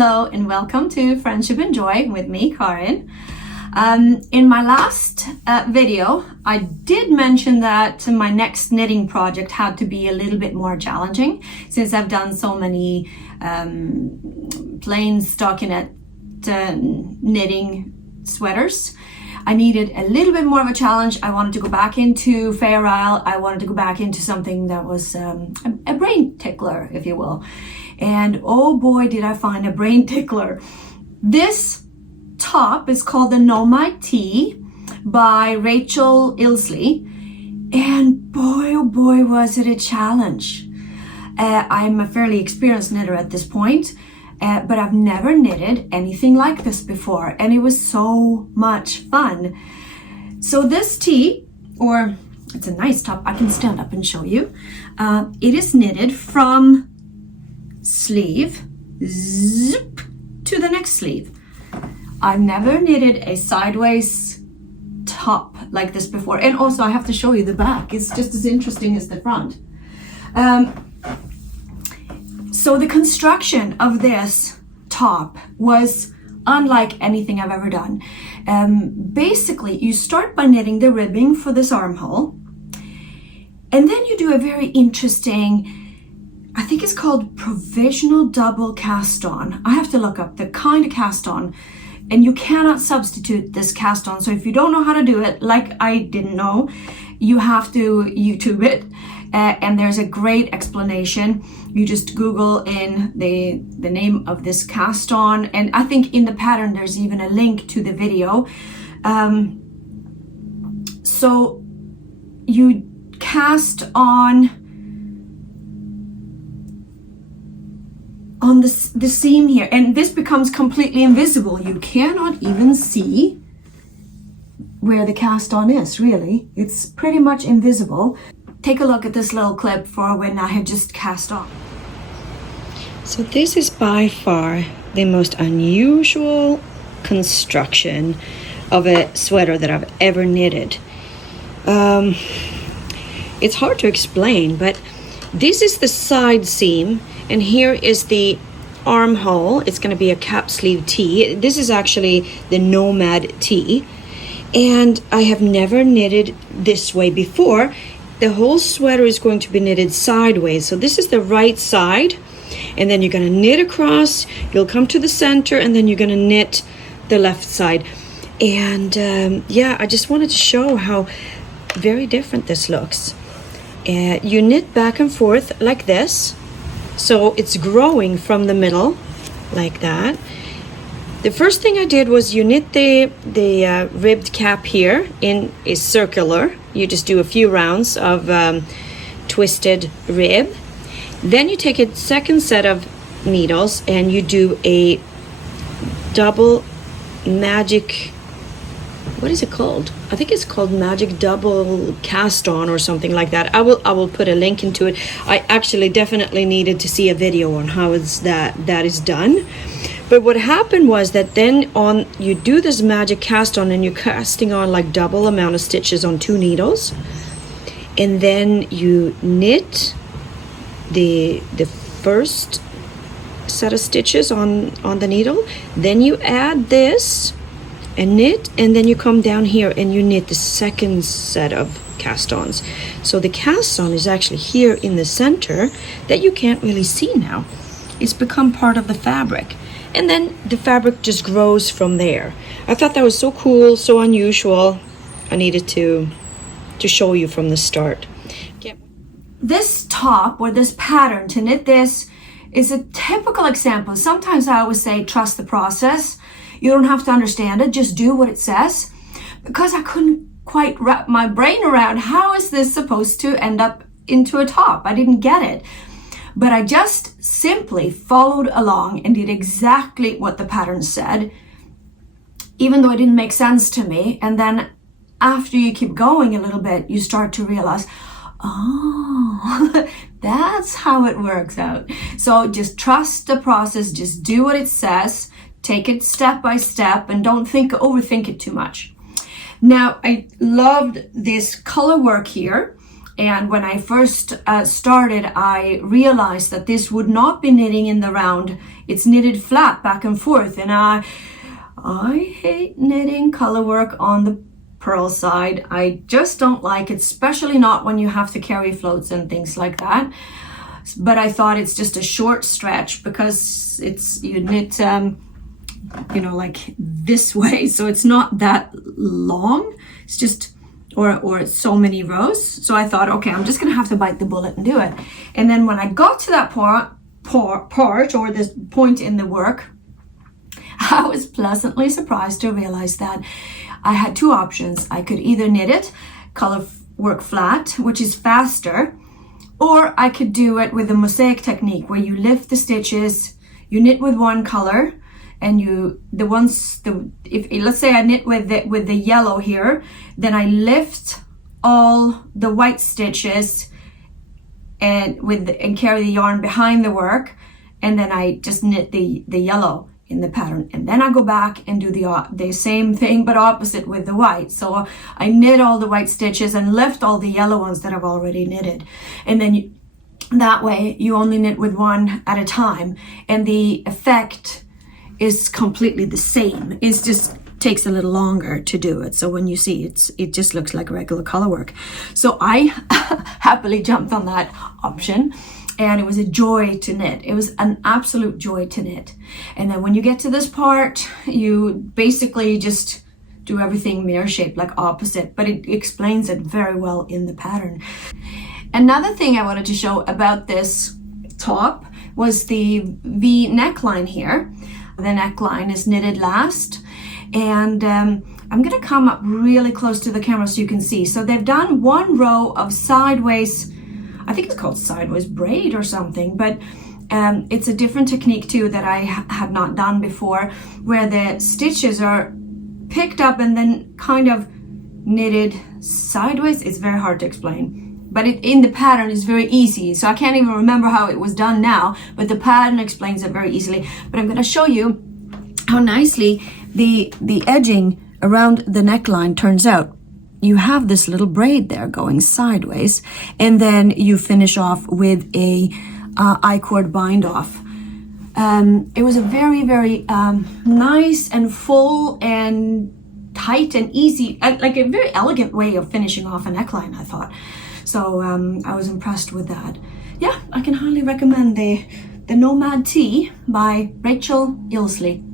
Hello and welcome to Friendship and Joy with me, Karin. In my last video, I did mention that my next knitting project had to be a little bit more challenging since I've done so many plain stockinette knitting sweaters. I needed a little bit more of a challenge. I wanted to go back into Fair Isle. I wanted to go back into something that was a brain tickler, if you will. And oh boy, did I find a brain tickler. This top is called the Nomad Tee by Rachel Ilsley. And boy, oh boy, was it a challenge. I'm a fairly experienced knitter at this point. But I've never knitted anything like this before, and it was so much fun. So this tee, or it's a nice top, I can stand up and show you. It is knitted from sleeve, zip, to the next sleeve. I've never knitted a sideways top like this before, and also I have to show you the back. It's just as interesting as the front. So the construction of this top was unlike anything I've ever done. Basically, you start by knitting the ribbing for this armhole, and then you do a very interesting, I think it's called provisional double cast on. I have to look up the kind of cast on, and you cannot substitute this cast on. So if you don't know how to do it, like I didn't know, you have to YouTube it. And there's a great explanation. You just Google in the name of this cast on, and I think in the pattern there's even a link to the video. So you cast on the seam here, and this becomes completely invisible. You cannot even see where the cast on is, really. It's pretty much invisible. Take a look at this little clip for when I had just cast on. So this is by far the most unusual construction of a sweater that I've ever knitted. It's hard to explain, but this is the side seam, and here is the armhole. It's going to be a cap sleeve tee. This is actually the Nomad Tee, and I have never knitted this way before. The whole sweater is going to be knitted sideways. So this is the right side, and then you're going to knit across, you'll come to the center, and then you're going to knit the left side. And yeah, I just wanted to show how very different this looks. You knit back and forth like this, so it's growing from the middle like that. The first thing I did was you knit the ribbed cap here in a circular. You just do a few rounds of twisted rib. Then you take a second set of needles and you do a double magic, what is it called? I think it's called magic double cast on or something like that. I will put a link into it. I actually definitely needed to see a video on how that is done. But what happened was that then you do this magic cast on, and you're casting on like double amount of stitches on 2 needles, and then you knit the first set of stitches on the needle. Then you add this and knit, and then you come down here and you knit the second set of cast-ons. So the cast-on is actually here in the center that you can't really see now. It's become part of the fabric. And then the fabric just grows from there. I thought that was so cool, so unusual. I needed to show you from the start. This top, or this pattern to knit this, is a typical example. Sometimes I always say, trust the process. You don't have to understand it, just do what it says. Because I couldn't quite wrap my brain around, how is this supposed to end up into a top? I didn't get it. But I just simply followed along and did exactly what the pattern said, even though it didn't make sense to me. And then after you keep going a little bit, you start to realize, oh, that's how it works out. So just trust the process, just do what it says, take it step by step, and don't overthink it too much. Now, I loved this color work here. And when I first started, I realized that this would not be knitting in the round. It's knitted flat back and forth. And I hate knitting color work on the purl side. I just don't like it, especially not when you have to carry floats and things like that. But I thought it's just a short stretch because you knit, like this way. So it's not that long. It's just, or so many rows. So I thought, okay, I'm just going to have to bite the bullet and do it. And then when I got to that part or this point in the work, I was pleasantly surprised to realize that I had two options. I could either knit it, color work flat, which is faster, or I could do it with the mosaic technique where you lift the stitches, you knit with one color, and let's say I knit with the yellow here, then I lift all the white stitches and carry the yarn behind the work, and then I just knit the yellow in the pattern, and then I go back and do the same thing but opposite with the white. So I knit all the white stitches and lift all the yellow ones that I've already knitted, and then that way you only knit with one at a time, and the effect is completely the same. It just takes a little longer to do it. So when you see it just looks like regular color work. So I happily jumped on that option. And it was a joy to knit. It was an absolute joy to knit. And then when you get to this part, you basically just do everything mirror shaped, like opposite, but it explains it very well in the pattern. Another thing I wanted to show about this top was the V neckline here. The neckline is knitted last. And I'm gonna come up really close to the camera so you can see. So they've done one row of sideways, I think it's called sideways braid or something, but it's a different technique too that I had not done before, where the stitches are picked up and then kind of knitted sideways. It's very hard to explain, but in the pattern is very easy. So I can't even remember how it was done now, but the pattern explains it very easily. But I'm going to show you how nicely the edging around the neckline turns out. You have this little braid there going sideways, and then you finish off with a I-cord bind off. It was a very, very nice and full and tight and easy, like a very elegant way of finishing off a neckline, I thought. So I was impressed with that. Yeah, I can highly recommend the Nomad Tee by Rachel Ilsley.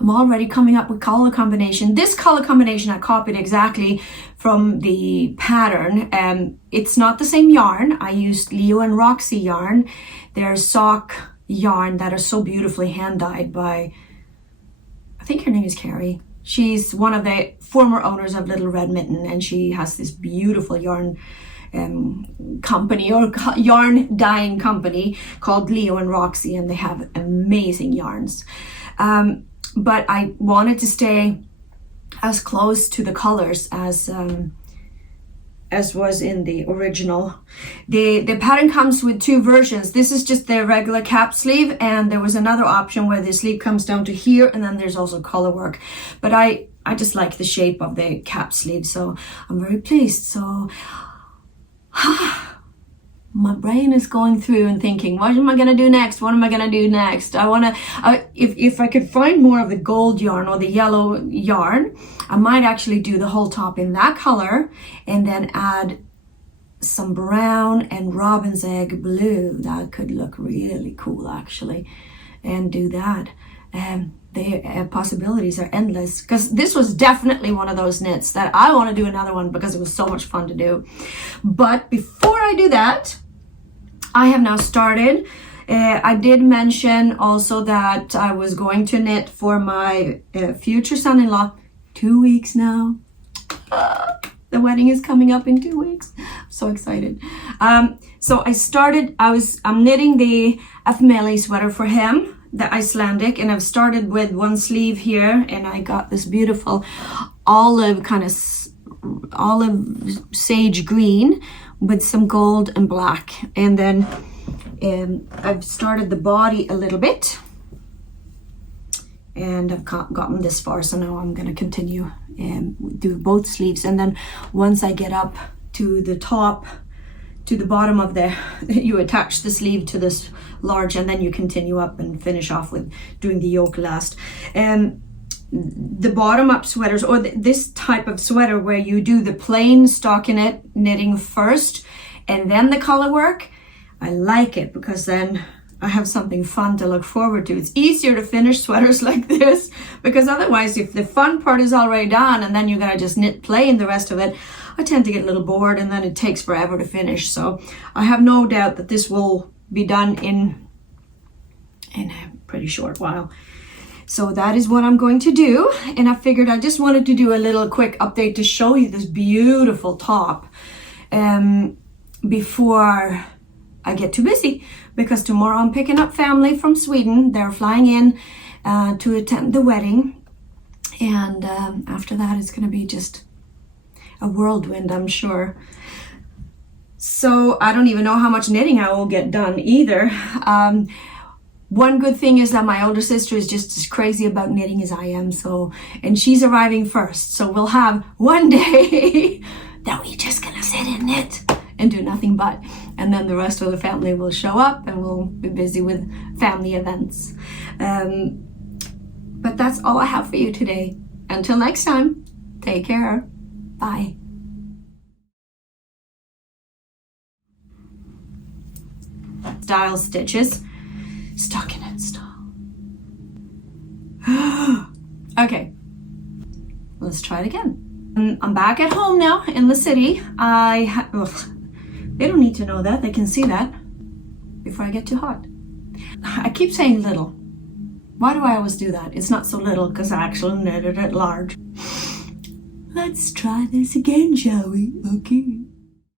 I'm already coming up with color combination. This color combination I copied exactly from the pattern. It's not the same yarn. I used Leo and Roxy yarn. They're sock yarn that are so beautifully hand dyed by, I think her name is Carrie. She's one of the former owners of Little Red Mitten, and she has this beautiful yarn company or yarn dyeing company called Leo and Roxy, and they have amazing yarns. But I wanted to stay as close to the colors as was in the original. The pattern comes with two versions. This is just the regular cap sleeve, and there was another option where the sleeve comes down to here, and then there's also color work. But I just like the shape of the cap sleeve, so I'm very pleased. So my brain is going through and thinking, what am I going to do next? What am I going to do next? If I could find more of the gold yarn or the yellow yarn, I might actually do the whole top in that color and then add some brown and robin's egg blue. That could look really cool actually, and do that. The possibilities are endless, because this was definitely one of those knits that I want to do another one because it was so much fun to do. But before I do that, I have now started. I did mention also that I was going to knit for my future son-in-law. 2 weeks now. The wedding is coming up in 2 weeks. I'm so excited. So I'm knitting the Athmeli sweater for him, the Icelandic, and I've started with one sleeve here, and I got this beautiful olive sage green with some gold and black, and then I've started the body a little bit, and I've gotten this far, so now I'm going to continue and do both sleeves. And then once I get up to the top, to the bottom of the, you attach the sleeve to this large, and then you continue up and finish off with doing the yoke last. The bottom up sweaters, or this type of sweater where you do the plain stockinette knitting first and then the color work, I like it because then I have something fun to look forward to. It's easier to finish sweaters like this, because otherwise if the fun part is already done and then you're gonna just knit plain the rest of it, I tend to get a little bored and then it takes forever to finish. So I have no doubt that this will be done in a pretty short while. So that is what I'm going to do. And I figured I just wanted to do a little quick update to show you this beautiful top before I get too busy, because tomorrow I'm picking up family from Sweden. They're flying in to attend the wedding. And after that, it's going to be just a whirlwind, I'm sure. So I don't even know how much knitting I will get done either. One good thing is that my older sister is just as crazy about knitting as I am, and she's arriving first. So we'll have one day that we're just gonna sit and knit and do nothing but. And then the rest of the family will show up and we'll be busy with family events. But that's all I have for you today. Until next time, take care. Bye. Style stitches. Stockinette style. Okay, let's try it again. I'm back at home now in the city. They don't need to know that. They can see that before I get too hot. I keep saying little. Why do I always do that? It's not so little because I actually knitted it large. Let's try this again, shall we? Okay.